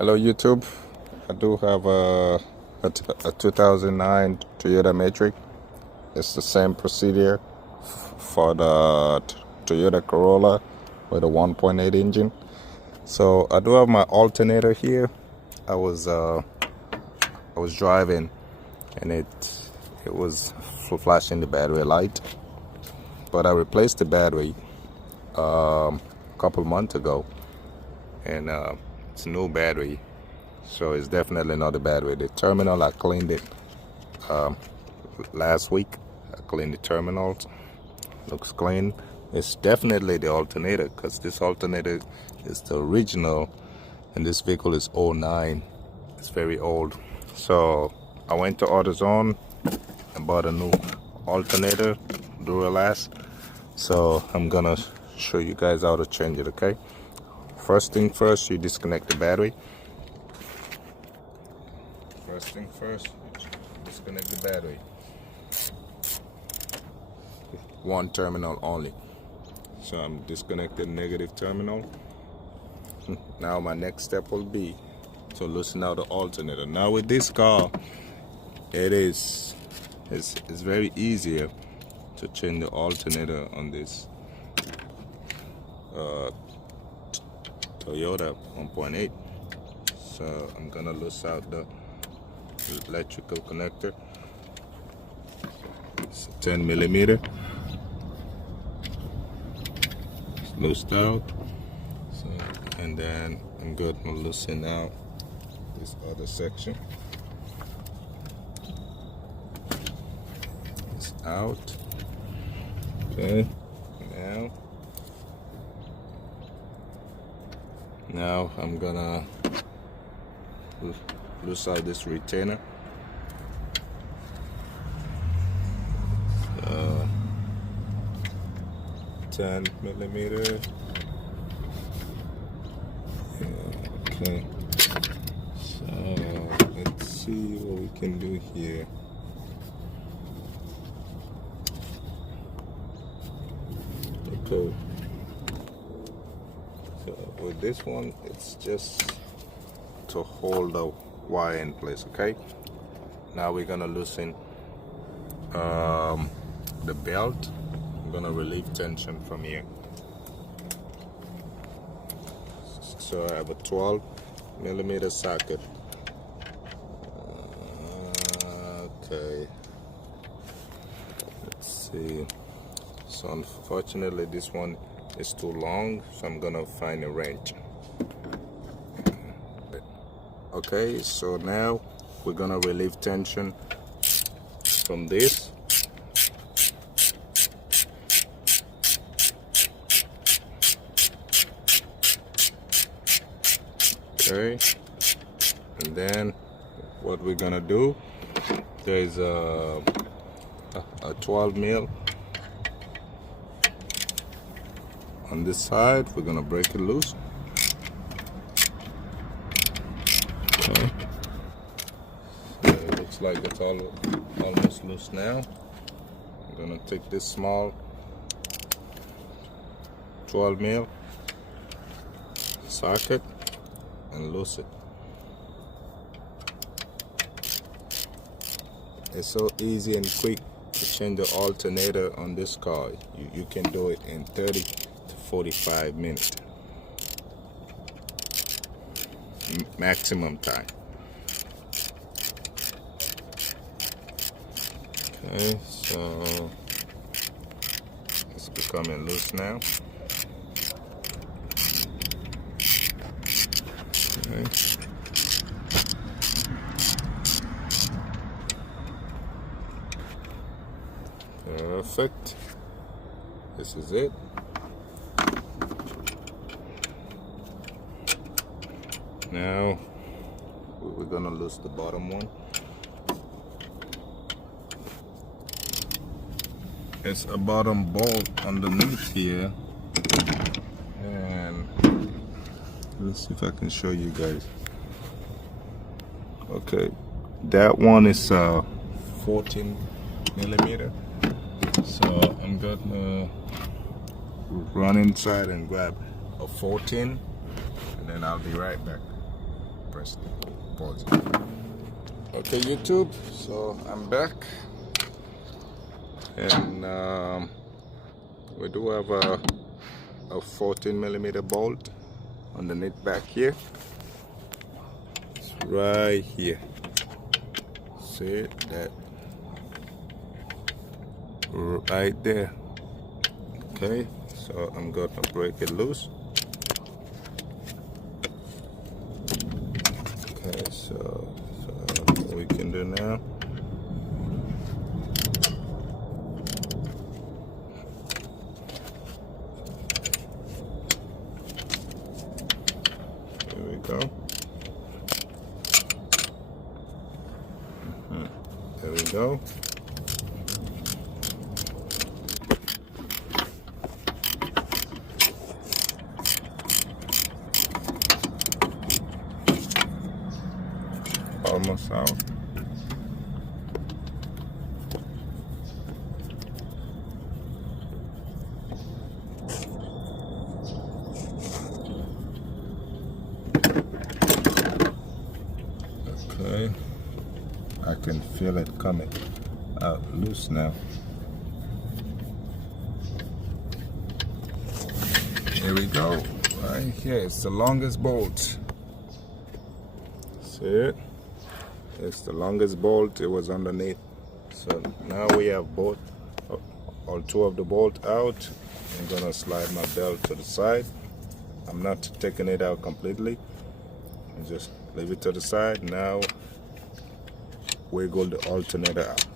Hello YouTube. I do have a 2009 Toyota Matrix. It's the same procedure for the Toyota Corolla with a 1.8 engine. So I do have my alternator here. I was driving and it was flashing the battery light, but I replaced the battery a couple months ago, and it's a new battery, so it's definitely not the battery. The terminal, I cleaned it last week. I cleaned the terminals, looks clean. It's definitely the alternator, because this alternator is the original and this vehicle is 09. It's very old. So I went to AutoZone and bought a new alternator, Duralast. So I'm gonna show you guys how to change it, okay? First thing first, you disconnect the battery. First thing first, disconnect the battery. One terminal only. So I'm disconnecting negative terminal. Now my next step will be to loosen out the alternator. Now with this car, it's very easier to change the alternator on this Toyota 1.8. So I'm gonna loosen out the electrical connector. It's 10 millimeter. It's loosed out. So, and then I'm going to loosen out this other section. It's out. Okay. Now I'm gonna loosen out this retainer. 10 millimeter. Okay. So let's see what we can do here. Okay. So with this one, it's just to hold the wire in place, okay? Now we're gonna loosen the belt. I'm gonna relieve tension from here. So I have a 12 millimeter socket. Okay, let's see. So unfortunately this one is too long, so I'm gonna find a wrench. Okay, so now we're gonna relieve tension from this. Okay, and then what we're gonna do, there's a 12 mil on this side. We're gonna break it loose. Okay. So it looks like it's almost loose now. I'm gonna take this small 12 mil socket and loose it. It's so easy and quick to change the alternator on this car. You can do it in 30 to 45 minutes. Maximum time. Okay, so it's becoming loose now. Okay. Perfect. This is it. Now we're gonna loose the bottom one. It's a bottom bolt underneath here, and let's see if I can show you guys. Okay, that one is 14 millimeter. So I'm gonna run inside and grab a 14, and then I'll be right back. press pause. Okay, YouTube, so I'm back, and we do have a 14mm bolt underneath back here. It's right here. See that right there. Okay, so I'm going to break it loose. Okay, so what we can do now, here we go. There we go. Almost out. Okay, I can feel it coming out loose now. Here we go. Right here, it's the longest bolt. See it? It's the longest bolt. It was underneath. So now we have both, all two of the bolt out. I'm gonna slide my belt to the side. I'm not taking it out completely. I just leave it to the side. Now wiggle the alternator out.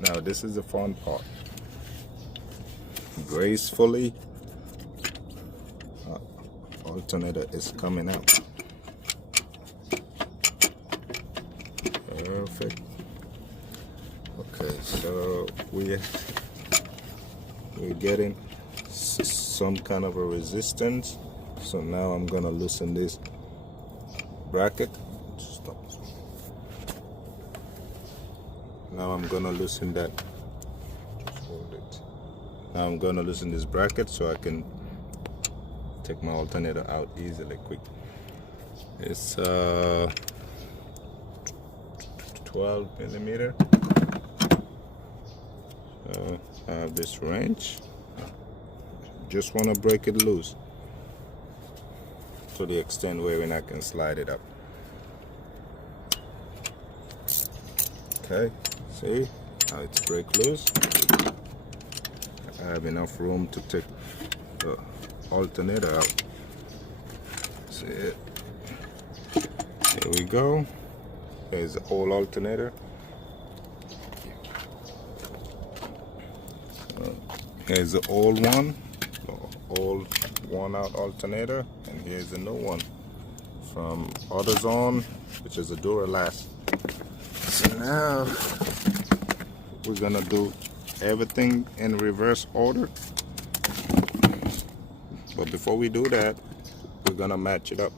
Now this is the fun part. Gracefully, alternator is coming out. Perfect. Okay, so we're getting some kind of a resistance. So now I'm gonna loosen this bracket. Stop. Now I'm gonna loosen that. Just hold it. Now I'm gonna loosen this bracket so I can take my alternator out easily, quick. It's 12mm. I have this wrench. Just want to break it loose to the extent wherein I can slide it up. Okay, see how it's break loose. I have enough room to take the alternator out. See it? Here we go. There's the whole alternator. Here's the old one, old worn out alternator, and here's the new one from AutoZone, which is a Duralast. So now we're gonna do everything in reverse order, but before we do that, we're gonna match it up.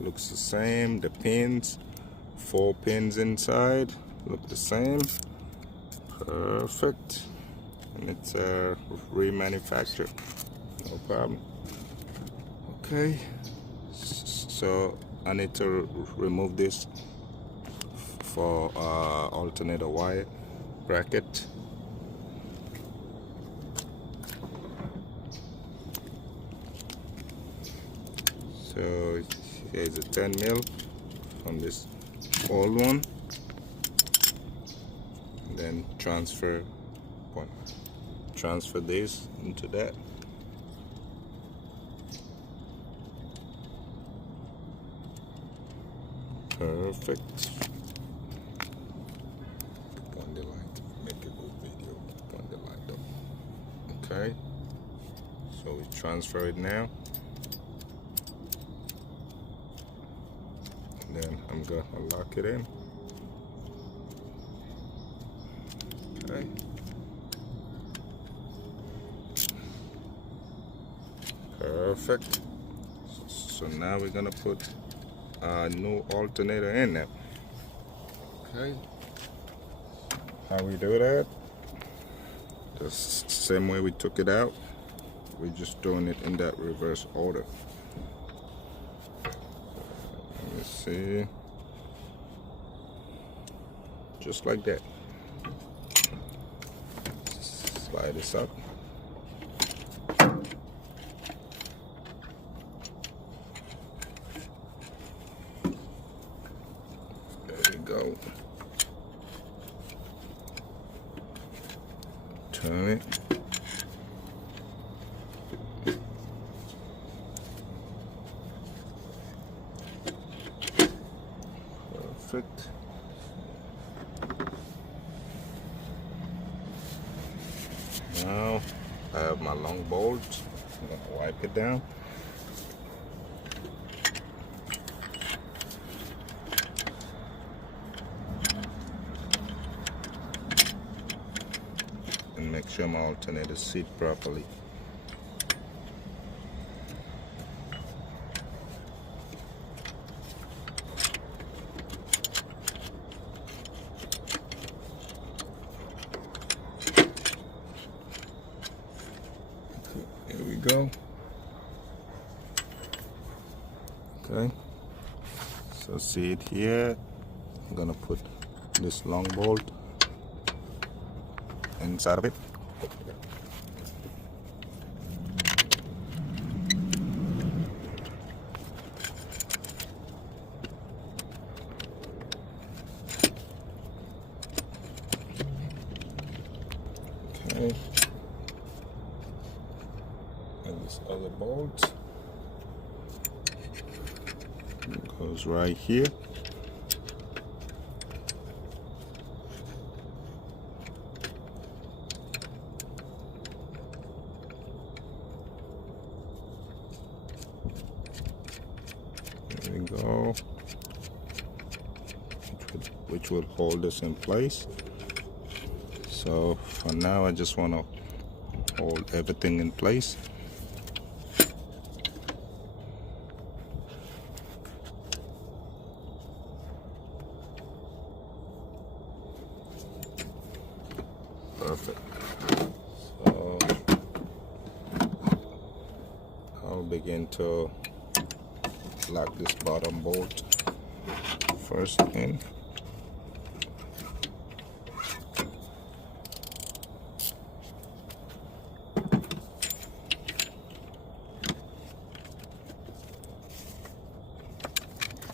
Looks the same. The pins, 4 pins inside, look the same. Perfect. And it's remanufactured. No problem. Okay. So I need to remove this for alternator wire bracket. So here's a 10mm from this old one, and then transfer this into that. Perfect. Click on the light, make a good video. Click on the light up. Okay, so we transfer it now. Then I'm gonna lock it in. Okay. Perfect. So now we're gonna put a new alternator in there. Okay. How we do that? The same way we took it out. We're just doing it in that reverse order. See, just like that. Slide this up. There we go. Turn it. Perfect. Now I have my long bolt. I'm gonna wipe it down. And make sure my alternator sit properly. Here we go. Okay, so see it here. I'm gonna put this long bolt inside of it. Okay, and this other bolt goes right here. There we go, which will hold this in place. So for now I just want to hold everything in place. Perfect. So I'll begin to lock this bottom bolt first in.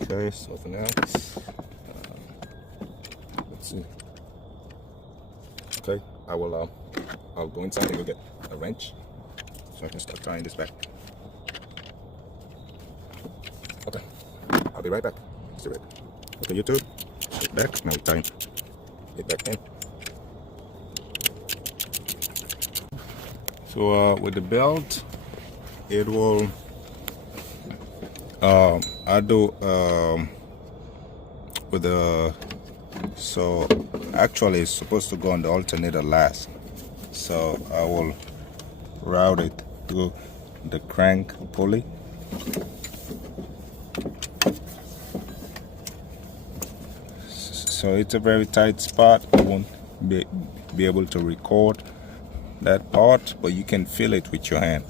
Okay, so for now, let's see. Okay, I'll go inside and go get a wrench so I can start tying this back. Okay, I'll be right back. Let's do it. Okay, YouTube, get back. Now we tie it back in. So with the belt, it will. I do with the. So actually, it's supposed to go on the alternator last. So I will route it through the crank pulley. So it's a very tight spot. I won't be able to record that part, but you can feel it with your hand.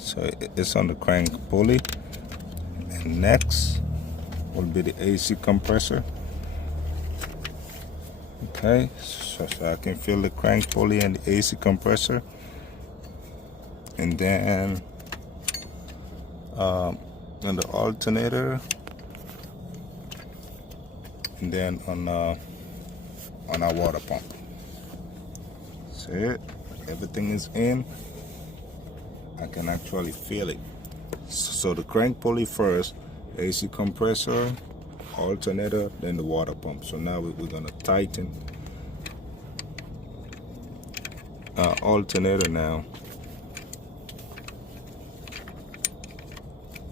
So it's on the crank pulley. And next will be the AC compressor. Okay, so I can feel the crank pulley and the AC compressor. And then on the alternator, and then on our water pump. See it? Everything is in. I can actually feel it. So the crank pulley first, AC compressor, alternator, then the water pump. So now we're gonna tighten alternator now.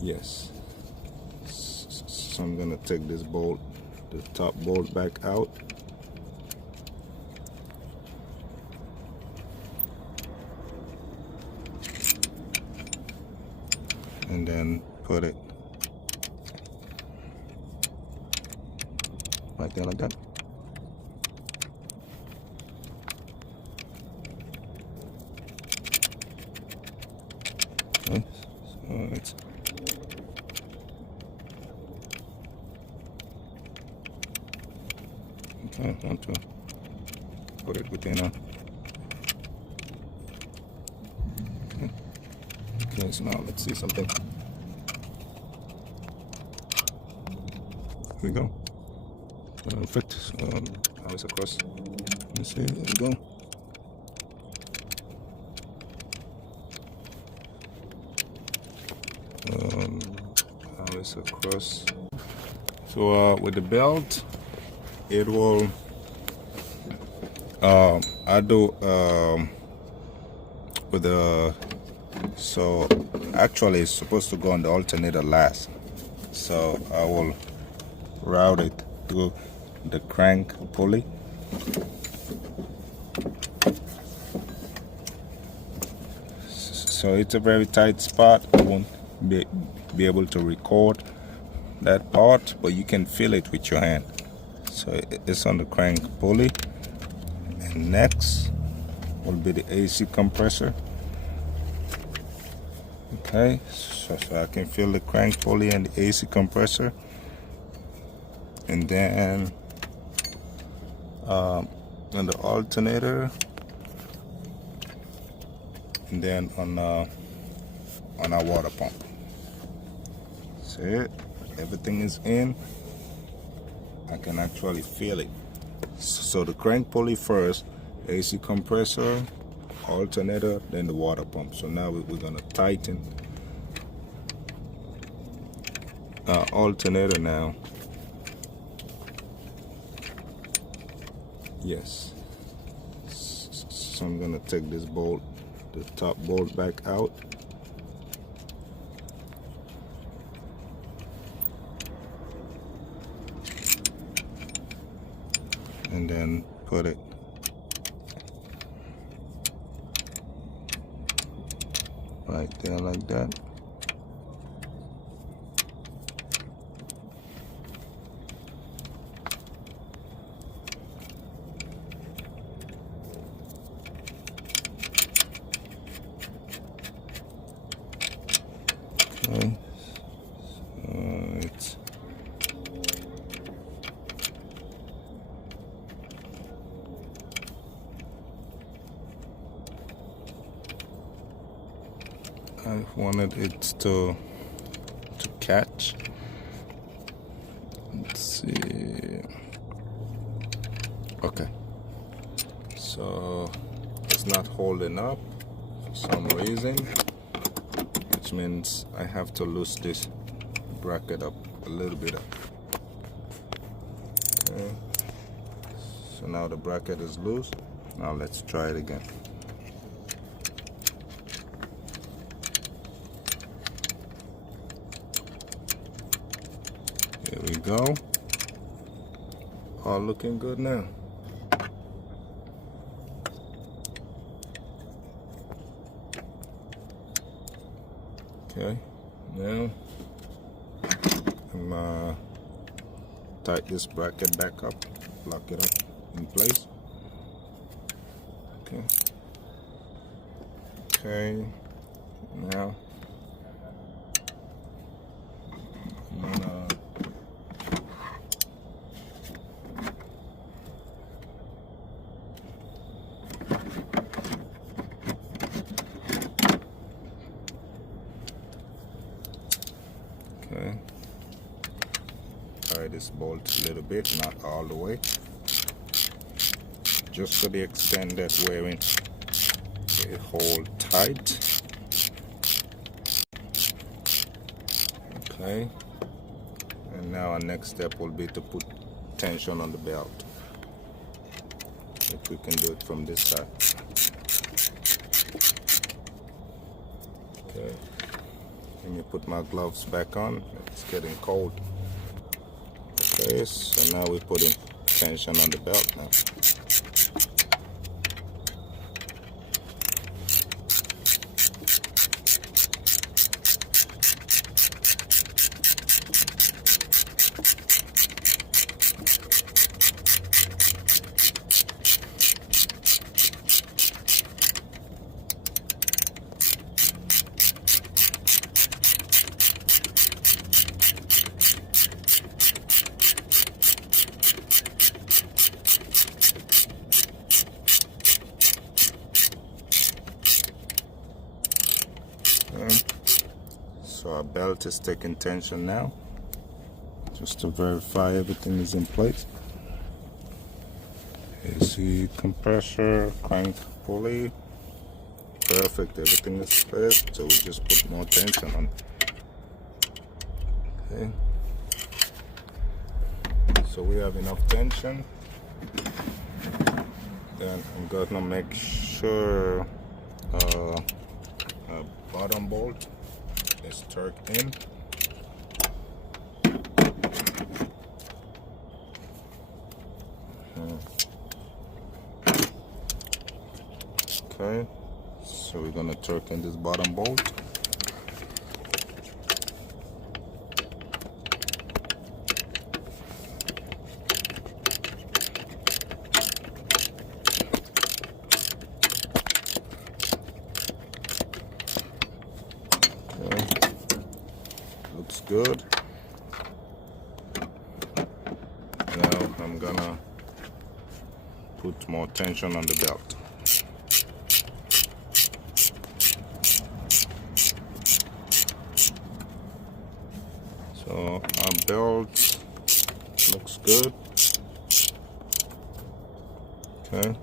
Yes. So I'm gonna take this bolt, the top bolt back out. And then put it right there like that. Okay, so it's I want to put it within a. Okay, so now let's see something. Here we go. Perfect. So now it's across. Let's see. There we go. Now it's across. So with the belt, it will. I do with the. So actually, it's supposed to go on the alternator last. So I will route it through the crank pulley. So it's a very tight spot. I won't be able to record that part, but you can feel it with your hand. So it's on the crank pulley. And next will be the AC compressor. Okay, so I can feel the crank pulley and the AC compressor. And then on the alternator, and then on our water pump. See it? Everything is in. I can actually feel it. So the crank pulley first, AC compressor, alternator, then the water pump. So now we're gonna tighten alternator now. Yes. So I'm gonna take this bolt, the top bolt back out. And then put it right there like that. Okay, so it's I wanted it to catch. Let's see. Okay, so it's not holding up for some reason, which means I have to loosen this bracket up a little bit. Okay, so now the bracket is loose. Now let's try it again. Here we go. All looking good now. Okay, now I'm tight this bracket back up, lock it up in place. Okay. Okay. Now I'm gonna tie this bolt a little bit, not all the way, just to the extent that we're in it hold tight. Okay, and now our next step will be to put tension on the belt. If we can do it from this side. Okay, let me put my gloves back on. It's getting cold. Okay, so now we're putting tension on the belt now. So our belt is taking tension now, just to verify everything is in place. AC compressor, crank pulley, perfect, everything is fixed. So we just put more tension on. Okay, so we have enough tension. Then I'm gonna make sure bottom bolt is torqued in. Okay, so we're gonna torque in this bottom bolt. Okay. Looks good. Now I'm gonna put more tension on the belt. So our belt looks good. Okay,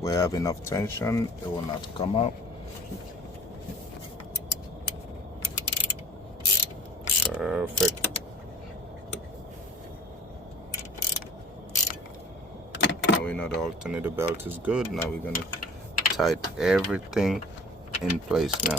we have enough tension, it will not come out. Perfect. Now we know the alternator belt is good. Now we're gonna tighten everything in place now.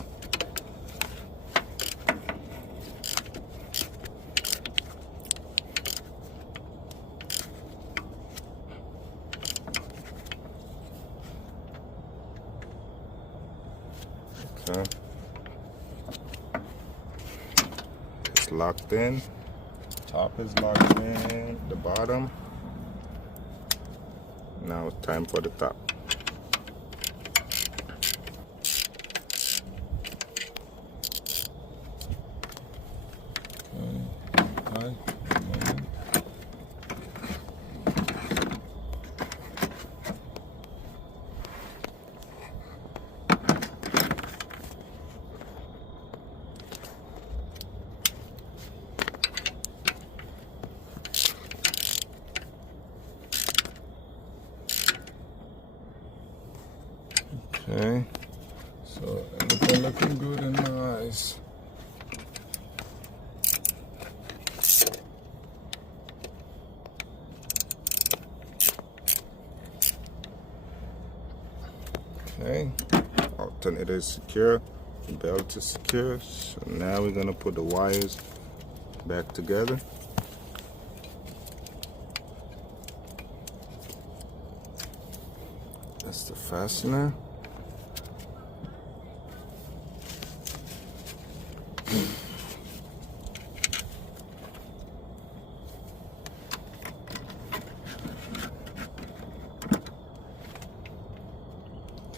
Okay. It's locked in. Top is locked in. The bottom. Now it's time for the top. Okay. Okay, so everything looking good in my eyes. Okay, alternator is secure, the belt is secure. So now we're gonna put the wires back together. That's the fastener.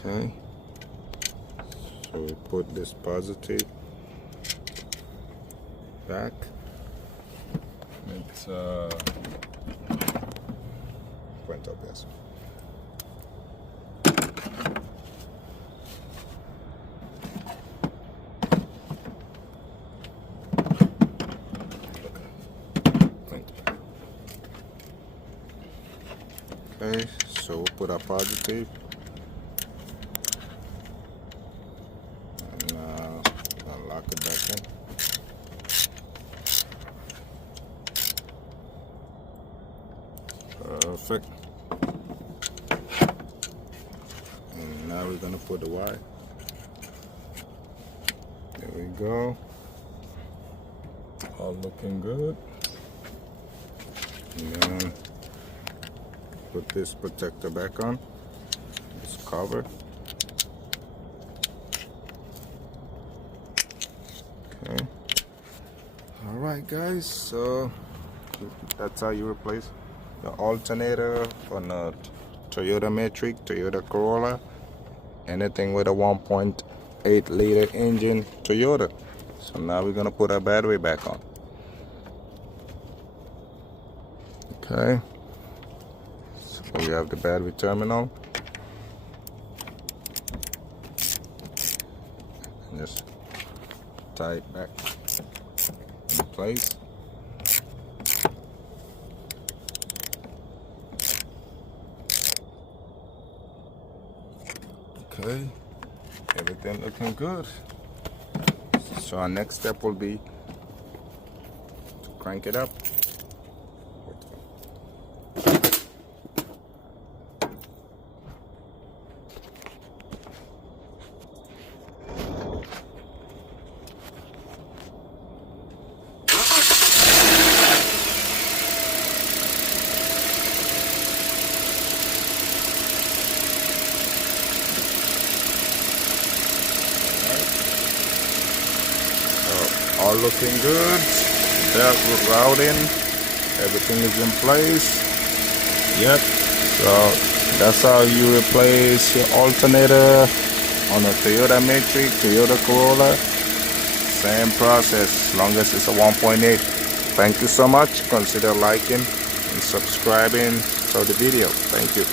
Okay, so we put this positive back. It's point up, yes. Okay, so we'll put our positive. Lock it back in. Perfect. And now we're gonna put the wire. There we go. All looking good. And then put this protector back on. This cover. Okay. All right, guys. So that's how you replace the alternator on a Toyota Matrix, Toyota Corolla, anything with a 1.8 liter engine Toyota. So now we're gonna put our battery back on. Okay. So we have the battery terminal. Just tie it back in place. Okay, everything looking good. So our next step will be to crank it up. All looking good. Belt routing, everything is in place. Yep. So that's how you replace your alternator on a Toyota Matrix, Toyota Corolla. Same process, as long as it's a 1.8. Thank you so much. Consider liking and subscribing for the video. Thank you.